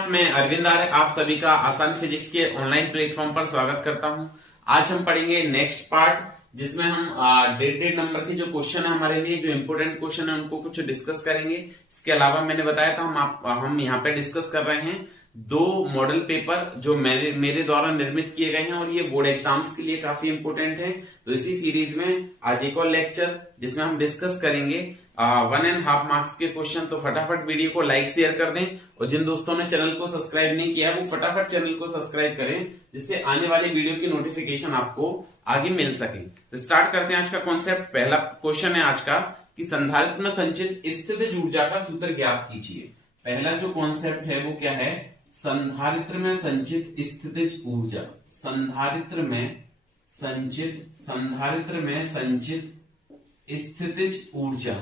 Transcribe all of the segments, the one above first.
नमस्कार, मैं अरविंद आर्य आप सभी का आसान फिजिक्स के ऑनलाइन प्लेटफॉर्म पर स्वागत करता हूं। आज हम पढ़ेंगे नेक्स्ट पार्ट, जिसमें हम डेट नंबर के जो क्वेश्चन है हमारे लिए जो इंपोर्टेंट क्वेश्चन है उनको कुछ डिस्कस करेंगे। इसके अलावा मैंने बताया था हम यहाँ पे डिस्कस कर रहे हैं दो मॉडल पेपर जो मेरे द्वारा निर्मित किए गए हैं और ये बोर्ड एग्जाम्स के लिए काफी इंपोर्टेंट है। तो इसी सीरीज में आज एक और लेक्चर जिसमें हम डिस्कस करेंगे 1.5 मार्क्स के क्वेश्चन। तो फटाफट वीडियो को लाइक शेयर कर दें और जिन दोस्तों ने चैनल को सब्सक्राइब नहीं किया वो फटाफट चैनल को सब्सक्राइब करें, जिससे आने वाले वीडियो की नोटिफिकेशन आपको आगे मिल सके। तो स्टार्ट करते हैं आज का कॉन्सेप्ट। पहला क्वेश्चन है आज का कि संधारित्र में संचित स्थितिज ऊर्जा का सूत्र ज्ञात कीजिए। पहला जो कॉन्सेप्ट है वो क्या है? संधारित्र में संचित स्थितिज ऊर्जा। संधारित्र में संचित स्थितिज ऊर्जा।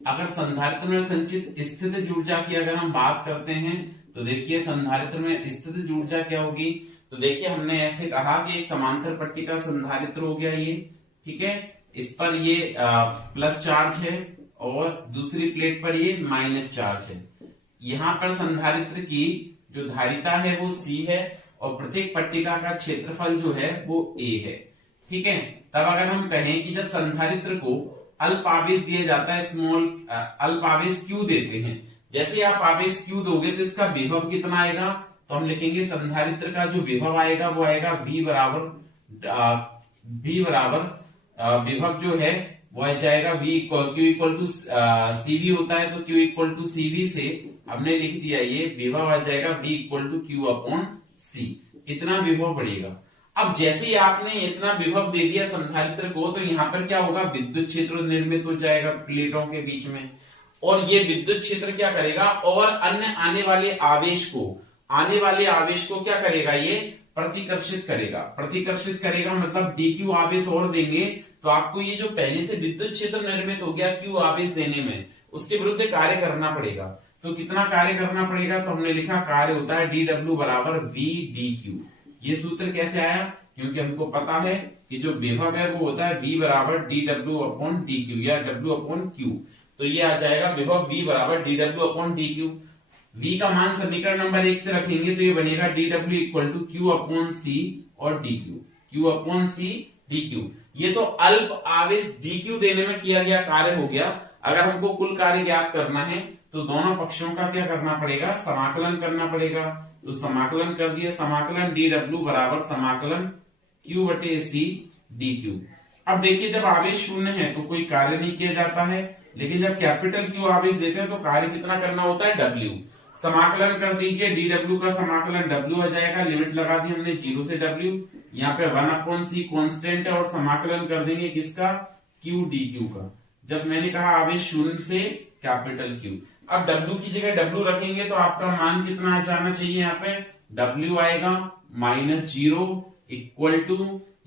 अगर संधारित्र में संचित स्थितिज ऊर्जा की अगर हम बात करते हैं तो देखिए संधारित्र में स्थितिज ऊर्जा क्या होगी। तो देखिए हमने ऐसे कहा कि एक समांतर पट्टी का संधारित्र हो गया ये, ठीक है। इस पर ये प्लस चार्ज है और दूसरी प्लेट पर ये माइनस चार्ज है। यहाँ पर संधारित्र की जो धारिता है वो C है और प्रत्येक पट्टिका का क्षेत्रफल जो है वो A है, ठीक है। तब अगर हम कहें कि जब संधारित्र को अल्प आवेश दिया जाता है, स्मॉल अल्प आवेश Q देते हैं, जैसे आप आवेश Q दोगे तो इसका विभव कितना आएगा? तो हम लिखेंगे संधारित्र का जो विभव आएगा वो आएगा V बराबर विभव जो है वो आ जाएगा Q इक्वल टू CV होता है, तो Q इक्वल टू CV से हमने लिख दिया ये विभव आ जाएगा V equal to Q upon C। इतना विभव बढ़ेगा। अब जैसे ही आपने इतना विभव दे दिया संधारित्र को तो यहाँ पर क्या होगा? विद्युत क्षेत्र निर्मित हो जाएगा प्लेटों के बीच में, और ये विद्युत क्षेत्र क्या करेगा? और अन्य आने वाले आवेश को क्या करेगा? ये प्रतिकर्षित करेगा मतलब dq आवेश और देंगे तो आपको ये जो पहले से विद्युत क्षेत्र निर्मित हो गया q आवेश देने में, उसके विरुद्ध कार्य करना पड़ेगा। तो कितना कार्य करना पड़ेगा? तो हमने लिखा कार्य होता है dw बराबर v dq। ये सूत्र कैसे आया? क्योंकि हमको पता है कि जो विभव है वो होता है v बराबर dw अपॉन dq या w अपॉन q। तो ये आ जाएगा विभव v बराबर dw अपॉन dq। v का मान समीकरण नंबर 1 से रखेंगे तो ये बनेगा dw equal to q upon c और dq, q upon c dq। ये तो अल्प आवेश dq देने में किया गया कार्य हो गया। अगर हमको कुल कार्य ज्ञात करना है तो दोनों पक्षों का क्या करना पड़ेगा? समाकलन करना पड़ेगा। तो समाकलन कर दिया, समाकलन dw बराबर समाकलन q बटे c dq। अब देखिए जब आवेश शून्य है तो कोई कार्य नहीं किया जाता है, लेकिन जब कैपिटल Q आवेश देते हैं तो कार्य कितना करना होता है? w। समाकलन कर दीजिए, dw का समाकलन w आ जाएगा, लिमिट लगा दी हमने 0 से w। यहाँ पे 1 अपॉन c कॉन्स्टेंट है और समाकलन कर देंगे किसका? q dq का। जब मैंने कहा आवेश शून्य से कैपिटल Q, अब w की जगह w रखेंगे तो आपका मान कितना आ जाना चाहिए? यहाँ पे w आएगा -0 इक्वल टू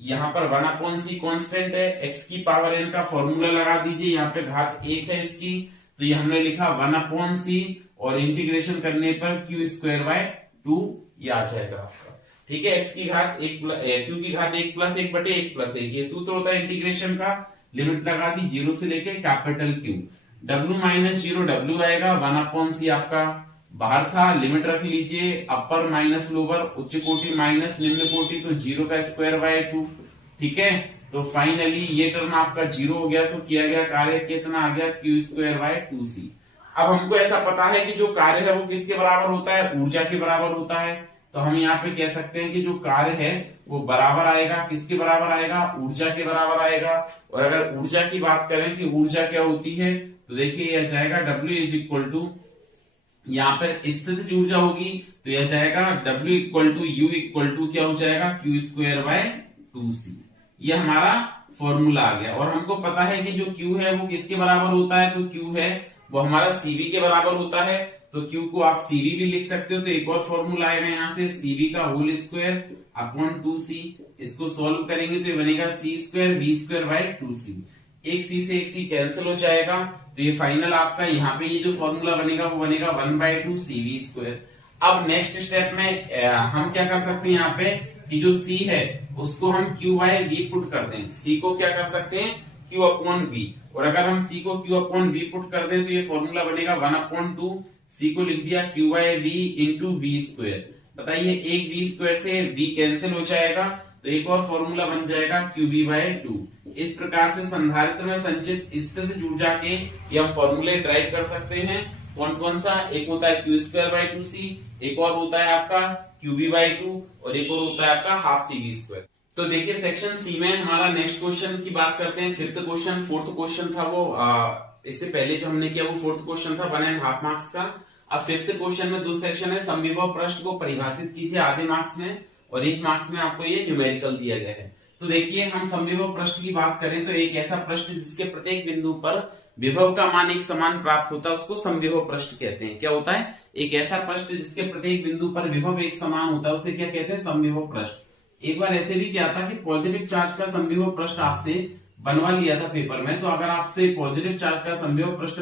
यहाँ पर 1 अपॉन c कॉन्स्टेंट है, x की पावर n का फॉर्मूला लगा दीजिए, यहाँ पे घात 1 है इसकी, तो ये हमने लिखा 1 अपॉन c और इंटीग्रेशन करने पर q स्क्वायर बाय 2 ये आ जाएगा आपका, ठीक है। x की घात 1 q की घात 1 प्लस 1 बटे 1 प्लस 1 ये सूत्र होता है इंटीग्रेशन का। लिमिट लगा दी 0 से लेके capital Q, w minus 0 w आएगा, 1 अपॉन c आपका बाहर था, लिमिट रख लीजिए अपर माइनस लोअर, उच्च कोटि माइनस निम्न कोटि, तो 0 का स्क्वायर बाय 2, ठीक है। तो फाइनली ये टर्म आपका 0 हो गया, तो किया गया कार्य कितना आ गया? q square by 2c। अब हमको ऐसा पता है कि जो कार्य है वो किसके बराबर होता है? ऊर्जा के बराबर होता है। तो हम यहाँ पे कह सकते हैं कि जो कार्य है वो बराबर आएगा, किसके बराबर आएगा? ऊर्जा के बराबर आएगा। और अगर ऊर्जा की बात करें कि ऊर्जा क्या होती है तो देखिए यह जाएगा W इज इक्वल टू, यहाँ पर स्थितिज ऊर्जा होगी तो यह जाएगा W equal to U equal to क्या हो जाएगा? Q square by 2c। ये हमारा फॉर्मूला आ गया। और हमको पता है कि जो Q है वो किसके बराबर होता है? तो Q है वो हमारा CV के बराबर होता है, तो Q को आप CV भी लिख सकते हो। तो एक और फॉर्मूला आएगा यहाँ से CV का होल स्क्वायर अपॉन 2c। इसको सॉल्व करेंगे तो ये बनेगा c square v square by 2c। एक c से एक c कैंसिल हो जाएगा, तो ये फाइनल आपका यहाँ पे ये जो फॉर्मूला बनेगा वो बनेगा 1/2 CV स्क्वायर। अब नेक्स्ट स्टेप में हम क्या कर सकते हैं? यहाँ पे कि जो c है उसको हम q बाय v पुट कर दें। c को क्या कर सकते हैं? q अपॉन v, और अगर हम c को q अपॉन v पुट कर दें तो ये फॉर्मूला बनेगा 1/2 सी को लिख दिया Q by V into V square. बताइए एक वी स्क्वायर से वी कैंसिल हो जाएगा तो एक और फॉर्मूला बन जाएगा क्यू बी बाय 2। इस प्रकार से संधारित्र में संचित स्थितिज ऊर्जा के ये हम फॉर्मूले ड्राइव कर सकते हैं। कौन कौन सा? एक होता है क्यू स्क्वायर बाय 2c, एक और होता है आपका क्यू बी बाय 2 और एक और होता है आपका हाफ सी वी स्क्वायर। तो देखिए सेक्शन सी में हमारा नेक्स्ट क्वेश्चन की बात करते हैं। फिफ्थ क्वेश्चन, फोर्थ क्वेश्चन था वो इससे पहले जो हमने किया वो फोर्थ क्वेश्चन था 1.5 मार्क्स का। अब फिफ्थ क्वेश्चन में दो सेक्शन है। समविभव पृष्ठ को परिभाषित कीजिए आधे मार्क्स में, और 1 मार्क्स में आपको ये न्यूमेरिकल दिया गया है। तो देखिए हम समविभव पृष्ठ की बात करें तो एक ऐसा पृष्ठ जिसके प्रत्येक बिंदु पर विभव का मान एक समान प्राप्त होता है उसको समविभव पृष्ठ कहते हैं। क्या होता है? एक ऐसा पृष्ठ जिसके प्रत्येक बिंदु पर विभव एक समान होता है उसे क्या कहते हैं? समविभव पृष्ठ। एक बार ऐसे भी क्या था कि पॉजिटिव चार्ज का समविभव पृष्ठ आपसे बनवा लिया था पेपर में। तो अगर आपसे पॉजिटिव चार्ज का समविभव पृष्ठ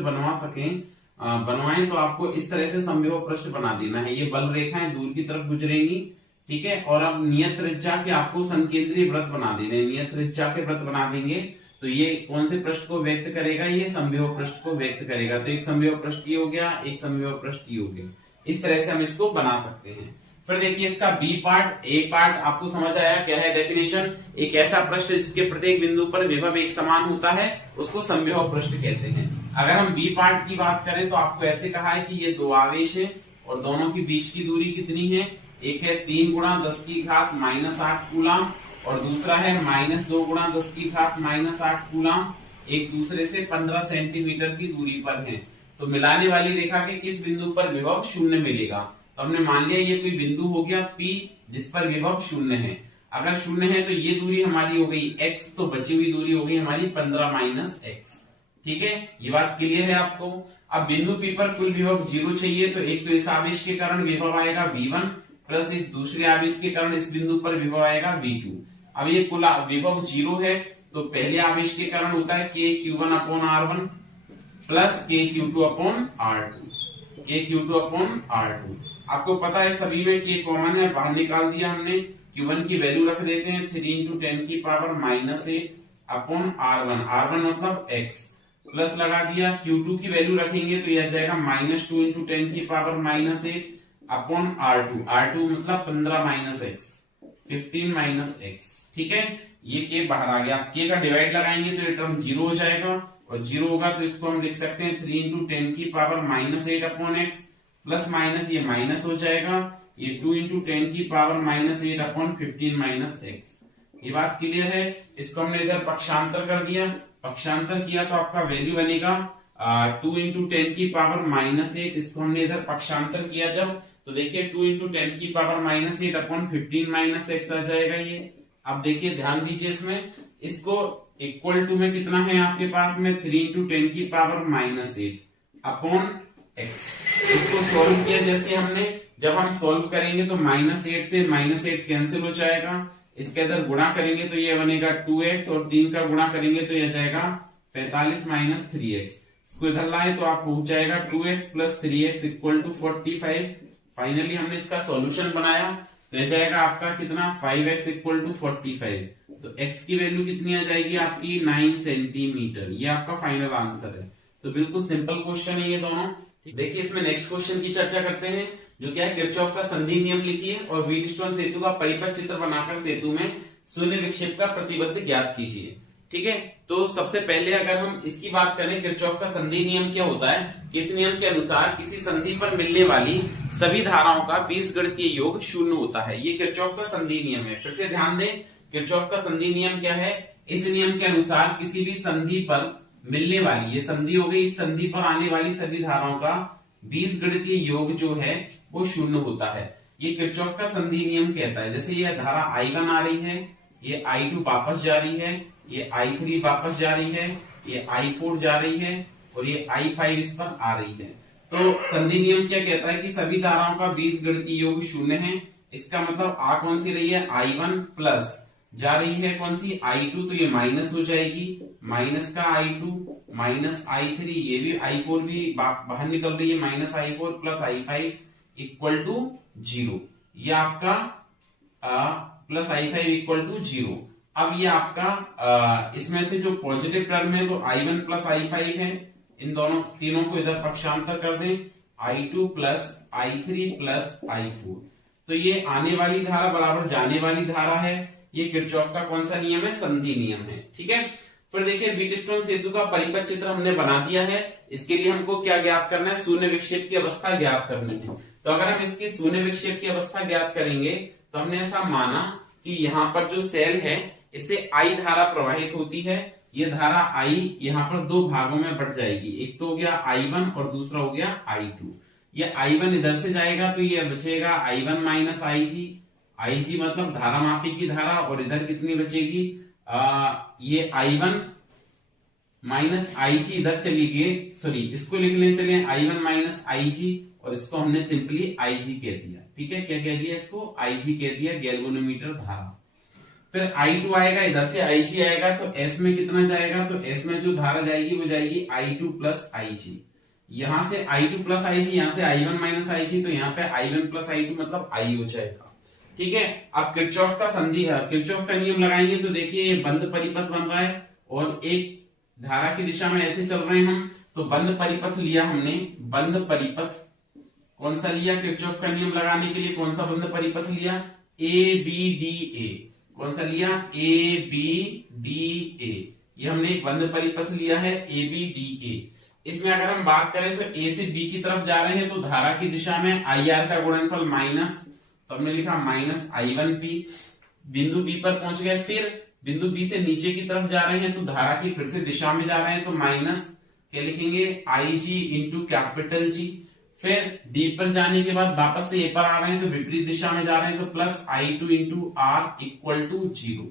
बनवाएं तो आपको इस तरह से समविभव पृष्ठ बना देना है। ये बल रेखाएं दूर की तरफ गुजरेंगी, ठीक है, और अब नियत त्रिज्या के आपको संकेंद्रीय वृत्त बना देने। नियत त्रिज्या के वृत्त बना देंगे तो ये कौन से पृष्ठ को व्यक्त करेगा? ये समविभव पृष्ठ को व्यक्त करेगा। तो एक समविभव पृष्ठ ये हो गया, एक समविभव पृष्ठ ये हो गया। इस तरह से हम इसको बना सकते हैं। फिर देखिए इसका बी पार्ट। ए पार्ट आपको समझ आया क्या है डेफिनेशन? एक ऐसा पृष्ठ जिसके प्रत्येक बिंदु पर विभव एक समान होता है उसको समविभव पृष्ठ कहते हैं। अगर हम बी पार्ट की बात करें तो आपको ऐसे कहा है कि ये दो आवेश है और दोनों के बीच की दूरी कितनी है? एक है 3 गुणा 10 की घात -8 कूलम और दूसरा है -2 गुणा 10 की घात -8 कूलम। एक दूसरे से 15 सेंटीमीटर की दूरी पर हैं। तो मिलाने वाली रेखा के किस बिंदु पर विभव शून्य मिलेगा? तो हमने मान लिया ये कोई बिंदु हो गया P जिस पर विभव शून्य है। अगर शून्य है तो ये दूरी हमारी हो गई x, तो बची हुई दूरी हो गई हमारी 15 - x। ठीक है, ये बात क्लियर है आपको? अब बिंदु P पर कुल विभव 0 चाहिए तो एक तो इस आवेश के कारण विभव आएगा v1 प्लस इस दूसरे आवेश के कारण इस बिंदु पर विभव आएगा v2। अब ये कुल विभव 0 है तो पहले आवेश के कारण होता है kq1/r1 प्लस kq2/r2, kq2/r2। आपको पता है सभी में k कॉमन है, बाहर निकाल दिया हमने। q1 की वैल्यू रख देते हैं 3 × 10⁻⁸/r1, r1 मतलब x, प्लस लगा दिया। q2 की वैल्यू रखेंगे तो यह जाएगा -2 × 10⁻⁸/r2, r2 मतलब 15 - x, 15 - x। ठीक है, ये k बाहर आ गया। k का डिवाइड लगाएंगे तो ये टर्म 0 हो जाएगा और 0 होगा तो इसको हम लिख सकते हैं 3 × 10⁻⁸/x प्लस माइनस ये माइनस हो जाएगा, ये 2 × 10⁻⁸/15 - x। ये बात क्लियर है? इसको हमने इधर पक्षांतर कर दिया। पक्षांतर किया तो आपका वैल्यू बनेगा 2 × 10⁻⁸, इसको हमने इधर पक्षांतर किया जब तो देखिए 2 × 10⁻⁸/15 - x आ जाएगा ये। अब देखिए ध्यान दीजिए इसमें, इसको इक्वल टू में कितना है आपके पास में 3 × 10⁻⁸/x। इसको सॉल्व किया जैसे हमने, जब हम सॉल्व करेंगे तो -8 से -8 कैंसिल हो जाएगा। इसके अंदर गुणा करेंगे तो ये बनेगा 2x और 3 का गुणा करेंगे तो यह जाएगा 45 - 3x। इसको इधर लाए तो आप हो जाएगा 2x + 3x = 45। फाइनली हमने इसका सॉल्यूशन बनाया तो यह जाएगा आपका कितना 5x = 45। तो x की वैल्यू कितनी आ जाएगी आपकी 9 सेंटीमीटर। ये आपका फाइनल आंसर है। तो बिल्कुल सिंपल क्वेश्चन है ये दोनों। देखिए इसमें नेक्स्ट क्वेश्चन की चर्चा करते हैं जो क्या है, किरचॉफ का संधि नियम लिखिए और व्हीटस्टोन सेतु का परिपथ चित्र बनाकर सेतु में शून्य विक्षेप का प्रतिबद्ध ज्ञात कीजिए। ठीक है, तो सबसे पहले अगर हम इसकी बात करें किरचॉफ का संधि नियम क्या होता है, किस नियम के अनुसार किसी संधि पर मिलने वाली सभी धाराओं का बीजगणितीय योग 0 होता है। ये किरचॉफ का संधि नियम है। फिर से ध्यान दें, किरचॉफ का संधि नियम क्या है? इस नियम के अनुसार किसी भी संधि पर मिलने वाली, ये संधि हो गई, इस संधि पर आने वाली सभी धाराओं का बीजगणितीय योग जो है वो 0 होता है। ये किरचॉफ का संधि नियम कहता है। जैसे ये धारा I1 आ रही है, ये I2 वापस जा रही है, ये I3 वापस जा रही है, ये I4 जा रही है और ये I5 इस पर आ रही है। तो संधि नियम क्या कहता है कि सभी धाराओं का बीजगणितीय योग 0 है। इसका मतलब आ कौन सी रही है I1 प्लस जा रही है कौन सी I2, तो ये माइनस हो जाएगी, माइनस का I2 माइनस I3, ये भी I4 भी बाहर निकल रही है, -I4 प्लस I5 = 0। ये आपका प्लस I5 = 0। अब ये आपका इसमें से जो पॉजिटिव टर्म है तो I1 प्लस I5 है, इन दोनों तीनों को इधर पक्षांतर कर दें I2 plus I3 plus I4। तो ये आने वाली धारा बराबर जाने वाली धारा है। ये किरचॉफ का कौन सा नियम है? संधि नियम है। ठीक है, फिर देखिए व्हीटस्टोन सेतु का परिपथ चित्र हमने बना दिया है। इसके लिए हमको क्या ज्ञात करना है? शून्य विक्षेप की अवस्था ज्ञात करनी है। तो अगर हम इसकी शून्य विक्षेप की अवस्था ज्ञात करेंगे तो हमने ऐसा माना कि यहाँ पर जो सेल है इससे I धारा प्रवाहित होती है। ये धारा I यहाँ पर दो भागों में बट जाएगी, एक तो हो गया I1 और दूसरा हो गया I2। ये I1 इधर से जाएगा तो ये बचेगा I1 माइनस IG मतलब धारा मापी की धारा, और इधर कितनी बचेगी? ये I1 माइनस IG इधर चली गई, सॉरी इसको लिख लें, चलिए I1 माइनस IG, और इसको हमने सिंपली IG कह दिया। ठीक है, क्या कह दिया? इसको IG कह दिया, गैल्वेनोमीटर धारा। फिर I2 आएगा, इधर से IG आएगा तो S में कितना जाएगा? तो S में जो धारा जाएगी वो जाएगी I2 प्लस IG। यहां से I2 प्लस IG, यहां से I1 माइनस IG, तो यहाँ पे I1 प्लस I2 मतलब I हो जाएगा। ठीक है, अब किरचॉफ का नियम लगाएंगे तो देखिए ये बंद परिपथ बन रहा है और एक धारा की दिशा में ऐसे चल रहे हैं हम, तो बंद परिपथ लिया हमने। बंद परिपथ कौन सा लिया? किरचॉफ का नियम लगाने के लिए कौन सा बंद परिपथ लिया? ABDA। कौन सा लिया? ABDA। ये हमने एक बंद परिपथ लिया है ABDA। इसमें अगर हम बात करें तो A से B की तरफ जा रहे हैं तो धारा की दिशा में IR का गुणनफल माइनस, तो हमने लिखा माइनस I1P। बिंदु B पर पहुंच गए, फिर बिंदु B से नीचे की तरफ जा रहे हैं तो धारा की फिर से दिशा में जा रहे हैं तो माइनस क्या लिखेंगे? IG into capital G। फिर D पर जाने के बाद वापस से A पर आ रहे हैं तो विपरीत दिशा में जा रहे हैं तो plus I2 into R equal to 0।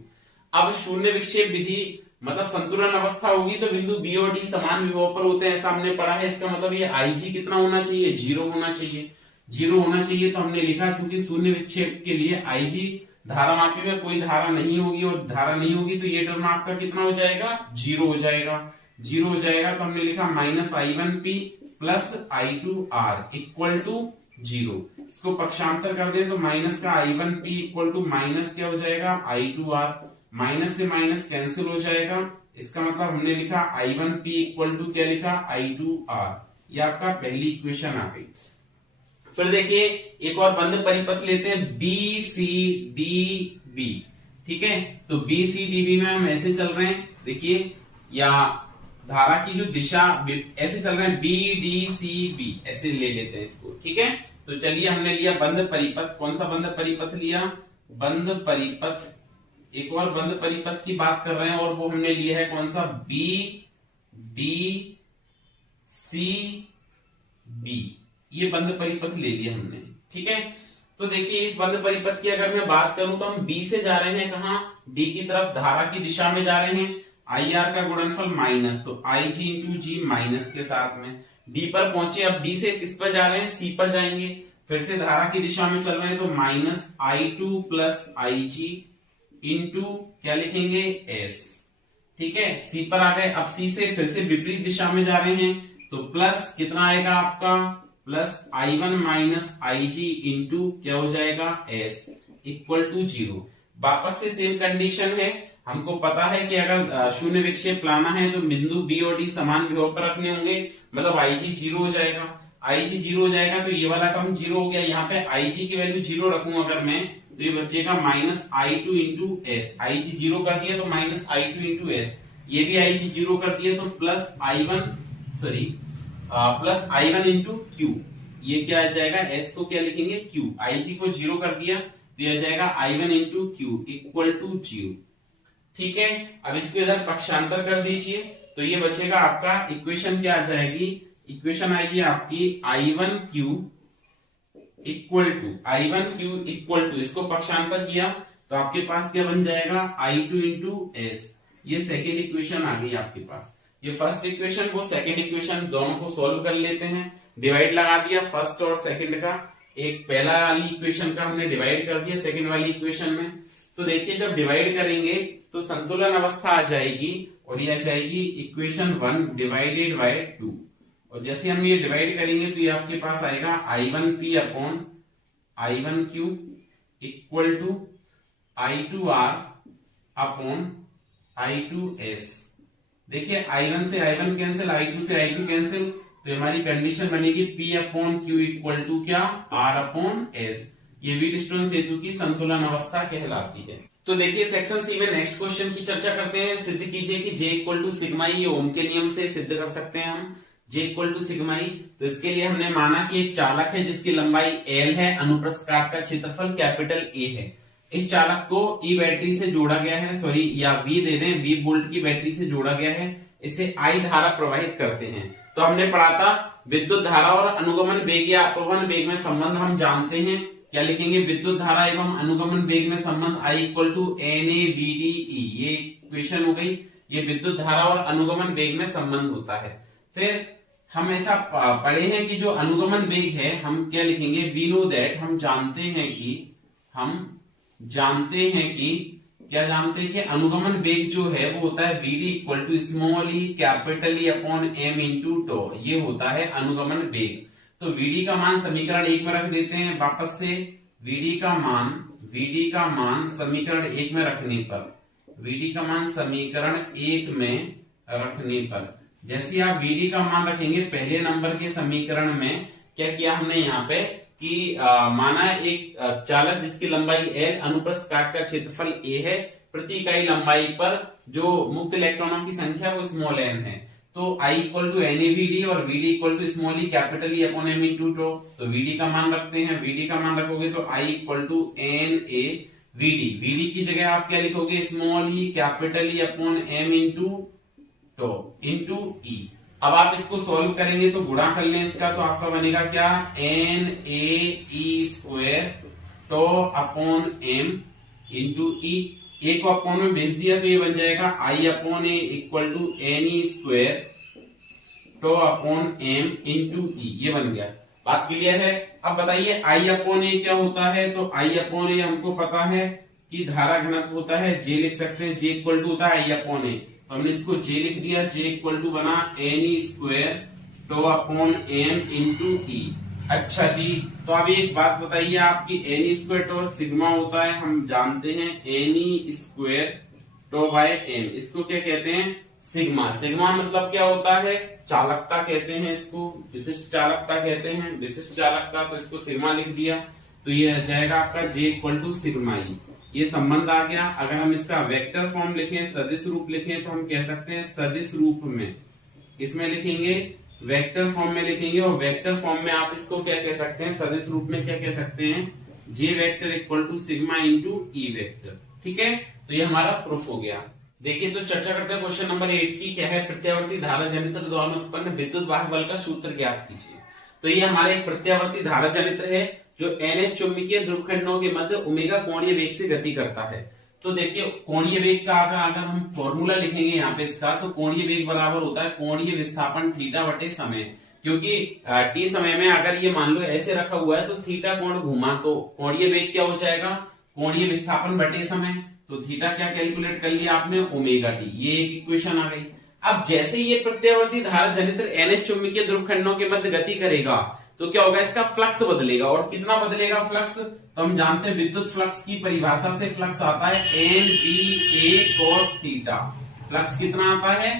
अब शून्य विक्षेप विधि मतलब संतुलन अवस्था होगी तो बिंदु B और D समान विभव पर होते हैं, ऐसा हमने पढ़ा है। इसका मतलब ये IG कितना होना चाहिए? 0 होना चाहिए। 0 होना चाहिए तो हमने लिखा क्योंकि शून्य विक्षेप के लिए IG धारा मापी में कोई धारा नहीं होगी, और धारा नहीं होगी तो ये टर्म आपका कितना हो जाएगा? 0 हो जाएगा। 0 हो जाएगा तो हमने लिखा minus I1P plus I2R equal to 0। इसको पक्षांतर कर दें तो माइनस का I1P इक्वल टू माइनस क्या हो जाएगा? I2R। माइनस से माइनस कैंसिल हो जाएगा। इसका मतलब हमने लिखा I1P इक्वल टू क्या लिखा? I2R। ये आपका पहली इक्वेशन आ गई। फिर देखिए एक और बंद परिपथ लेते हैं BCDB। ठीक है, तो BCDB में हम ऐसे चल रहे हैं, देखिए या धारा की जो दिशा ऐसे चल रहे हैं BDCB, ऐसे ले लेते हैं इसको। ठीक है, तो चलिए हमने लिया बंद परिपथ। कौन सा बंद परिपथ लिया? बंद परिपथ। एक और बंद परिपथ की बात कर रहे हैं और वो हमने लिया है कौन सा? BDCB। ये बंद परिपथ ले लिया हमने। ठीक है, तो देखिए इस बंद परिपथ की अगर मैं बात करूं तो हम B से जा रहे हैं कहां? D की तरफ, धारा की दिशा में जा रहे हैं। IR का गुणनफल माइनस, तो IG इंटू G माइनस के साथ में। D पर पहुंचे, अब D से किस पर जा रहे हैं? C पर जाएंगे। फिर से धारा की दिशा में चल रहे हैं तो minus I2 plus IG into क्या लिखेंगे? S। ठीक है, C पर आ गए। अब C से फिर से विपरीत दिशा में जा रहे हैं तो प्लस कितना आएगा आपका? Plus I1 minus IG into क्या हो जाएगा? S equal to 0। वापस से सेम कंडीशन है। हमको पता है कि अगर शून्य विक्षेप लाना है तो बिंदु B और D समान विभव पर रखने होंगे, मतलब IG 0 हो जाएगा। IG 0 हो जाएगा तो ये वाला टर्म 0 हो गया। यहाँ पे IG की वैल्यू 0 रखूं अगर मैं तो ये बचेगा minus I2 into S। IG 0 कर दिया तो माइनस I2 इंटू S। ये भी IG 0 कर दिया तो प्लस I1 इंटू Q। ये क्या आ जाएगा? S को क्या लिखेंगे? Q। IG को 0 कर दिया तो ये आ जाएगा I1 into Q equal to 0। ठीक है, अब इसको इधर पक्षांतर कर दीजिए तो ये बचेगा आपका इक्वेशन क्या आ जाएगी? इक्वेशन आएगी आपकी I1Q इक्वल टू इसको पक्षांतर किया तो आपके पास क्या बन जाएगा? I2 into S। ये सेकेंड इक्वेशन आ गई आपके पास। ये फर्स्ट इक्वेशन वो सेकेंड इक्वेशन दोनों को सॉल्व कर लेते हैं। डिवाइड लगा दिया फर्स्ट और सेकेंड का। एक पहला वाली इक्वेशन का हमने डिवाइड कर दिया सेकेंड वाली इक्वेशन में। तो देखिए जब डिवाइड करेंगे तो संतुलन अवस्था आ जाएगी और ये आ जाएगी इक्वेशन 1 डिवाइडेड बाय 2। और जैसे हम ये डिवाइड करेंगे तो ये आपके पास आएगा I1P upon I1Q equal to I2R upon I2S। देखिए I1 से I1 कैंसिल, I2 से I2 कैंसिल, तो हमारी कंडीशन बनेगी P upon Q equal to क्या, R अपॉन S। ये व्हीटस्टोन सेतु की संतुलन अवस्था कहलाती है। तो देखिए सेक्शन सी में नेक्स्ट क्वेश्चन की चर्चा करते हैं। सिद्ध कीजिए कि J equal to sigma E, ये ओम के नियम से सिद्ध कर सकते हैं हम J equal to sigma E. तो इसके लिए हमने माना कि एक चालक है जिसकी लंबाई L है, अनुप्रस्थ काट का क्षेत्रफल कैपिटल A है। इस चालक को E बैटरी से जोड़ा गया है, सॉरी या V दे दें, V वोल्ट की बैटरी से जोड़ा गया है। इसे I धारा प्रवाहित करते हैं। तो हमने पढ़ा था विद्युत धारा और अनुगमन वेग या अपवहन वेग में संबंध हम जानते हैं। क्या लिखेंगे, विद्युत धारा एवं अनुगमन वेग में संबंध I इक्वल टू NAVDE। ये इक्वेशन हो गई, ये विद्युत धारा और अनुगमन वेग में संबंध होता है। फिर हम ऐसा पढ़े हैं कि जो अनुगमन वेग है हम क्या लिखेंगे, वी नो दैट, हम जानते हैं कि अनुगमन वेग जो है वो होता है VD equal to small E capital E upon M into tau. ये होता है अनुगमन वेग। तो VD का मान समीकरण 1 में रख देते हैं वापस से। VD का मान समीकरण 1 में रखने पर जैसे आप VD का मान रखेंगे पहले नंबर के समीकरण में, क्या किया हमने यहाँ पे कि माना एक चालक जिसकी लंबाई L, अनुप्रस्थ काट का क्षेत्रफल A है, प्रति इकाई लंबाई पर जो मुक्त इलेक्ट्रॉनों की संख्या वो स्मॉल n है। तो I इक्वल टू NAVD और VD equal to small E capital E upon M into tau. तो VD का मान रखते हैं, VD का मान रखोगे तो I equal to NAVD। VD की जगह आप क्या लिखोगे, small E capital E upon M into tau into E. अब आप इसको सॉल्व करेंगे तो गुणा कर लें इसका, तो आपका बनेगा क्या, NAE square tau upon M into E. A को अपॉन में भेज दिया तो ये बन जाएगा I upon A equal to NE square tau upon M into E. ये बन गया। बात क्लियर है। अब बताइए I अपॉन A क्या होता है। तो I अपॉन A हमको पता है कि धारा घनत्व होता है, J लिख सकते हैं, J इक्वल टू होता है I अपॉन A। तो हमने इसको J लिख दिया, J इक्वल टू बना NE square tau upon M into E. अच्छा जी, तो अभी एक बात बताइए आपकी, NE स्क्वायर टो सिग्मा होता है, हम जानते हैं NE square tau by M, इसको क्या कहते हैं, सिग्मा। सिग्मा मतलब क्या होता है, चालकता कहते हैं इसको, विशिष्ट चालकता कहते हैं, विशिष्ट चालकता। तो इसको सिग्मा लिख दिया तो ये आ जाएगा आपका J equal to sigma E. ये संबंध आ गया। अगर हम इसका वेक्टर फॉर्म लिखें, सदिश रूप लिखें, तो हम कह सकते हैं सदिश रूप में, इसमें लिखेंगे वेक्टर फॉर्म में लिखेंगे, और वेक्टर फॉर्म में आप इसको क्या कह सकते हैं, सदिश रूप में क्या कह सकते हैं, J vector equal to sigma into E vector. ठीक है, तो ये हमारा प्रूफ हो गया। देखिए तो चर्चा करते हैं क्वेश्चन नंबर 8 की। क्या है, प्रत्यावर्ती धारा जनित्र द्वारा उत्पन्न विद्युत वाहक बल का सूत्र ज्ञात कीजिए। तो ये हमारा एक प्रत्यावर्ती धारा जनित्र है जो NH चुंबकीय ध्रुवखंडों के मध्य ओमेगा कोणीय वेग से गति करता है। तो देखिए कोणीय वेग का अगर हम फॉर्मूला लिखेंगे यहाँ पे इसका, तो कोणीय वेग बराबर होता है कोणीय विस्थापन थीटा बटे समय। क्योंकि t समय में अगर ये मान लो ऐसे रखा हुआ है तो थीटा कोण घूमा, तो कोणीय वेग क्या हो जाएगा, कोणीय विस्थापन बटे समय। तो थीटा क्या कैलकुलेट कर लिया आपने, ओमेगा टी। ये एक इक्वेशन आ गई। अब जैसे ये प्रत्यावर्ती धारा जनित्र NH चुंबकीय ध्रुवखंडों के मध्य गति करेगा तो क्या होगा, इसका फ्लक्स बदलेगा। और कितना बदलेगा फ्लक्स, तो हम जानते हैं विद्युत फ्लक्स की परिभाषा से फ्लक्स आता है NBA cos थीटा। फ्लक्स कितना आता है,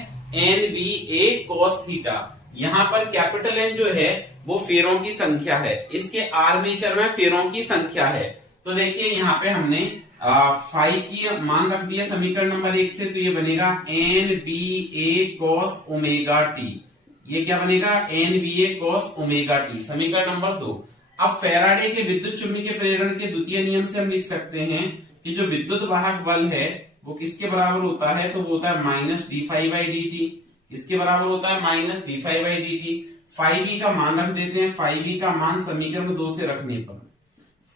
NBA cos थीटा। यहाँ पर कैपिटल N जो है वो फेरों की संख्या है, इसके आर्मेचर में फेरों की संख्या है। तो देखिए यहाँ पे हमने फाई की मान रख दिया समीकरण नंबर 1 से, तो ये बनेगा NBA cos ओमेगा टी। ये क्या बनेगा, NBA cos ओमेगा टी, समीकरण नंबर 2। अब फैराडे के विद्युत चुंबकीय प्रेरण के द्वितीय नियम से हम लिख सकते हैं कि जो विद्युत वाहक बल है वो किसके बराबर होता है, तो वो होता है minus D phi by D T. इसके बराबर होता है minus D phi by D T. Phi B का मान रख देते हैं, फाई बी का मान समीकरण 2 से रखने पर,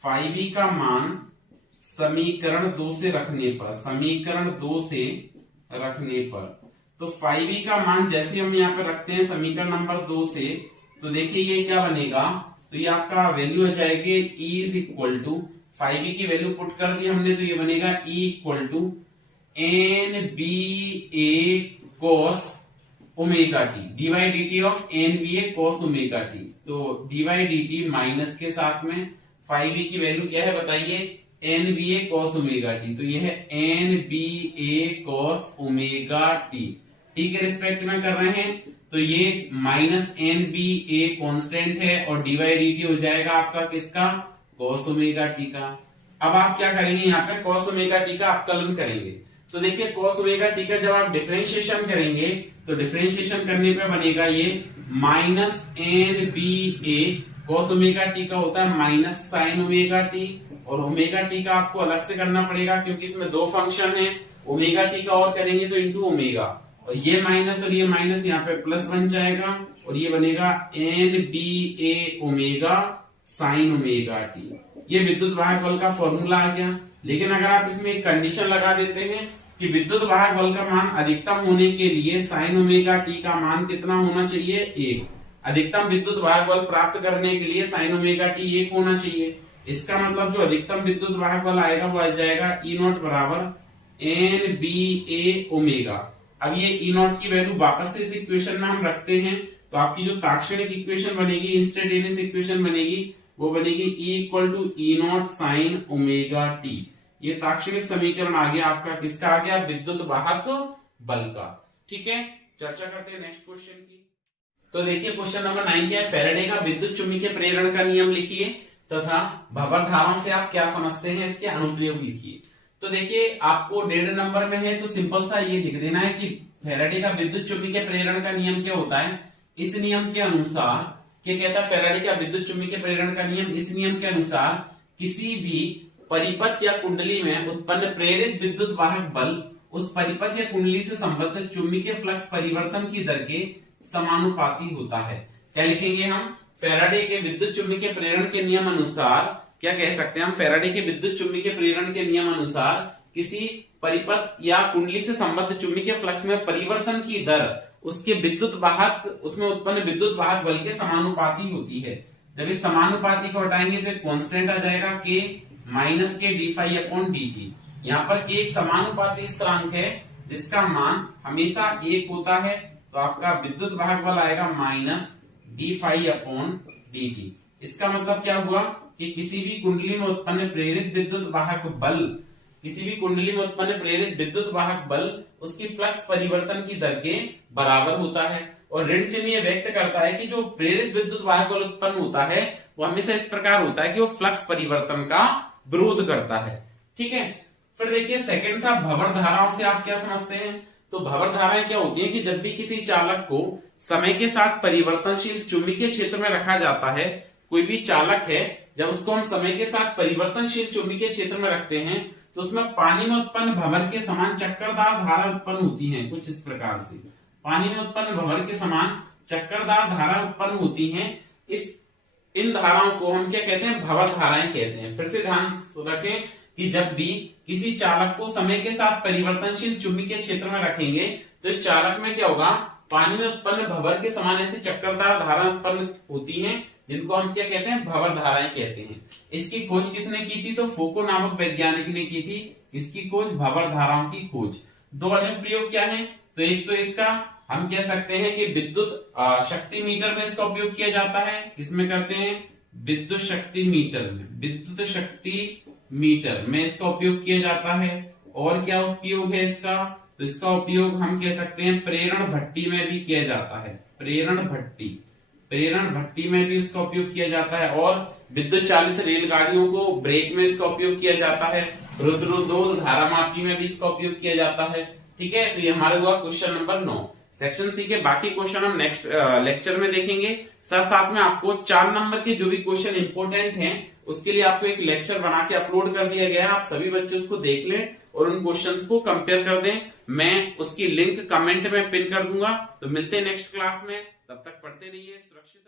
फाई बी का मान समीकरण 2 से रखने पर, समीकरण 2 से रखने पर, तो फाई बी का मान जैसे हम यहाँ पे रखते हैं समीकरण नंबर 2 से, तो देखिए ये क्या बनेगा, तो ये आपका वैल्यू हो जाएगी E is equal to, phi B की वैल्यू पुट कर दी हमने, तो ये बनेगा E इक्वल टू NBA cos omega T, D by D T of NBA cos omega T. तो D by D T minus के साथ में फाई बी की वैल्यू क्या है बताइए, NBA cos ओमेगा टी। तो ये है NBA cos omega T, T के रिस्पेक्ट में कर रहे हैं। तो ये minus N B A constant है और डी बाई डी टी हो जाएगा आपका किसका, कॉस ओमेगा टी का। अब आप क्या करेंगे, यहाँ पे कॉस ओमेगा टी का अवकलन करेंगे। तो देखिए कॉस ओमेगा टी का जब आप डिफरेंशिएशन करेंगे तो डिफरेंशिएशन करने पे बनेगा ये माइनस एन बी ए कॉस ओमेगा टी का होता है माइनस साइन ओमेगा टी, और ओमेगा टी का आपको अलग से करना पड़ेगा क्योंकि इसमें दो फंक्शन है, ओमेगा टी का और करेंगे तो इंटू ओमेगा, और ये माइनस और ये माइनस यहाँ पे प्लस बन जाएगा और ये बनेगा एन बी ए ओमेगा साइन ओमेगा टी। ये विद्युत वाहक बल का फॉर्मूला आ गया। लेकिन अगर आप इसमें एक कंडीशन लगा देते हैं कि विद्युत वाहक बल का मान अधिकतम होने के लिए साइन ओमेगा टी का मान कितना होना चाहिए, 1। अधिकतम विद्युत वाहक बल प्राप्त करने के लिए साइन ओमेगा टी 1 होना चाहिए। इसका मतलब जो अधिकतम विद्युत वाहक बल आएगा वो आ जाएगा ई नॉट बराबर एन बी ए ओमेगा। अब ये ई नॉट की वैल्यू वापस से इस इक्वेशन में हम रखते हैं तो आपकी जो ताक्षणिक इक्वेशन बनेगी, इंस्टेंटेनियस इक्वेशन बनेगी, वो बनेगी E equal to E naught sine omega T. ये ताक्षणिक समीकरण आ गया आपका, किसका आ गया, विद्युत वाहक बल का। ठीक है, चर्चा करते हैं नेक्स्ट क्वेश्चन की। तो देखिए क्वेश्चन नंबर 9 क्या है, फैराडे का विद्युत चुंबकीय प्रेरण का नियम लिखिए तथा भंवर धाराओं से आप क्या समझते हैं इसके अनुप्रयोग लिखिए। तो देखिए आपको 1.5 नंबर में है तो सिंपल सा ये लिख देना है कि फैराडे का विद्युत चुंबकीय प्रेरण का नियम क्या होता है। इस नियम के अनुसार क्या कहता है, फैराडे का विद्युत चुंबकीय प्रेरण का नियम, इस नियम के अनुसार किसी भी परिपथ या कुंडली में उत्पन्न प्रेरित विद्युत वाहक बल उस परिपथ या कुंडली से संबद्ध चुंबकीय फ्लक्स परिवर्तन की दर के समानुपाती होता है। क्या लिखेंगे हम, फैराडे के विद्युत चुंबकीय प्रेरण के नियम अनुसार क्या कह सकते हैं हम, फैराडे के विद्युत चुंबकीय प्रेरण के नियम अनुसार किसी परिपथ या कुंडली से संबद्ध चुंबकीय फ्लक्स में परिवर्तन की दर उसके विद्युत वाहक, उसमें उत्पन्न विद्युत वाहक बल के समानुपाती होती है। जब इस समानुपाती को हटाएंगे तो एक कांस्टेंट आ जाएगा के माइनस के D phi upon D T. यहाँ पर के एक समानुपाती स्थिरांक है जिसका मान हमेशा 1 होता है, तो आपका विद्युत वाहक बल आएगा minus D phi upon D T. इसका मतलब क्या हुआ कि किसी भी कुंडली में उत्पन्न प्रेरित विद्युत वाहक बल, किसी भी कुंडली में उत्पन्न प्रेरित विद्युत वाहक बल उसकी फ्लक्स परिवर्तन की दर के बराबर होता है। और ऋण चिन्ह ये व्यक्त करता है कि जो प्रेरित विद्युत वाहक बल उत्पन्न होता है वो हमेशा इस प्रकार होता है कि वो फ्लक्स परिवर्तन का विरोध करता है। ठीक है, फिर देखिए सेकंड था भंवर धाराओं से आप क्या समझते हैं। तो भंवर धाराएं क्या होती हैं कि जब भी किसी चालक को समय के साथ परिवर्तनशील चुंबकीय क्षेत्र में रखा जाता है, कोई भी चालक है जब उसको हम समय के साथ परिवर्तनशील चुंबकीय क्षेत्र में रखते हैं तो उसमें पानी में उत्पन्न भंवर के समान चक्करदार धारा उत्पन्न होती हैं। कुछ इस प्रकार से पानी में उत्पन्न भंवर के समान चक्करदार धारा उत्पन्न होती हैं। इन धाराओं को हम क्या कहते हैं, भंवर धाराएं कहते हैं। फिर से ध्यान रखें कि जब भी किसी चालक को समय के साथ परिवर्तनशील चुंबकीय क्षेत्र में रखेंगे तो इस चालक में क्या होगा, पानी में उत्पन्न भंवर के समान ऐसी चक्करदार धारा उत्पन्न होती हैं जिनको हम क्या कहते हैं, भंवर धाराएं कहते हैं। इसकी खोज किसने की थी, तो फोको नामक वैज्ञानिक ने की थी। इसकी खोज, भंवर धाराओं की खोज। दो अनुप्रयोग क्या है, तो एक तो इसका हम कह सकते हैं कि विद्युत शक्ति मीटर में इसका उपयोग किया जाता है। किसमें करते हैं, विद्युत शक्ति मीटर में, विद्युत शक्ति मीटर में इसका उपयोग किया जाता है। और क्या उपयोग है इसका, तो इसका उपयोग हम कह सकते हैं प्रेरण भट्टी में भी किया जाता है। प्रेरण भट्टी में भी इसका उपयोग किया जाता है। और विद्युत चालित रेलगाड़ियों को ब्रेक में इसका उपयोग किया जाता है। रुद्रोद्योग धारामापी में भी इसका उपयोग किया जाता है। ठीक है, तो ये हमारे हुआ क्वेश्चन नंबर 9। सेक्शन सी के बाकी क्वेश्चन हम नेक्स्ट लेक्चर में देखेंगे। साथ साथ में आपको 4 नंबर के जो भी क्वेश्चन इंपोर्टेंट हैं उसके लिए आपको एक लेक्चर बना के अपलोड कर दिया गया है। आप सभी बच्चे उसको देख लें और उन क्वेश्चंस को कंपेयर कर दें। मैं उसकी लिंक कमेंट में पिन कर दूंगा। तो मिलते हैं नेक्स्ट क्लास में, तब तक पढ़ते रहिए, सुरक्षित